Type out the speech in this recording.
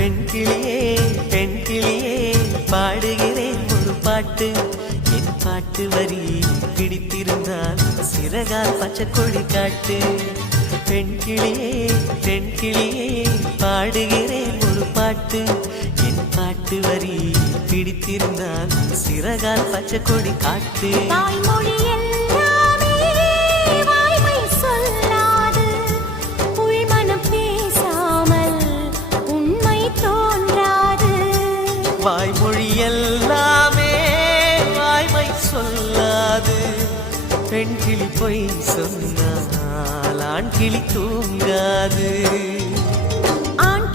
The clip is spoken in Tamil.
பெண் கிளியே பெண் கிளியே பாடுகிறேன் ஒரு பாட்டு என் பாட்டு வரி பிடித்திருந்தால் சிறகால் பச்சை கொடி காட்டு பெண் கிளியே பாடுகிறேன் ஒரு பாட்டு என் பாட்டு வரி பிடித்திருந்தால் சிறகால் பச்சை கொடி காட்டு வாய்மொழி எல்லாமே வாய்மை சொல்லாது பெண் கிளி பொய் சொன்னால் ஆண் கிளி தூங்காது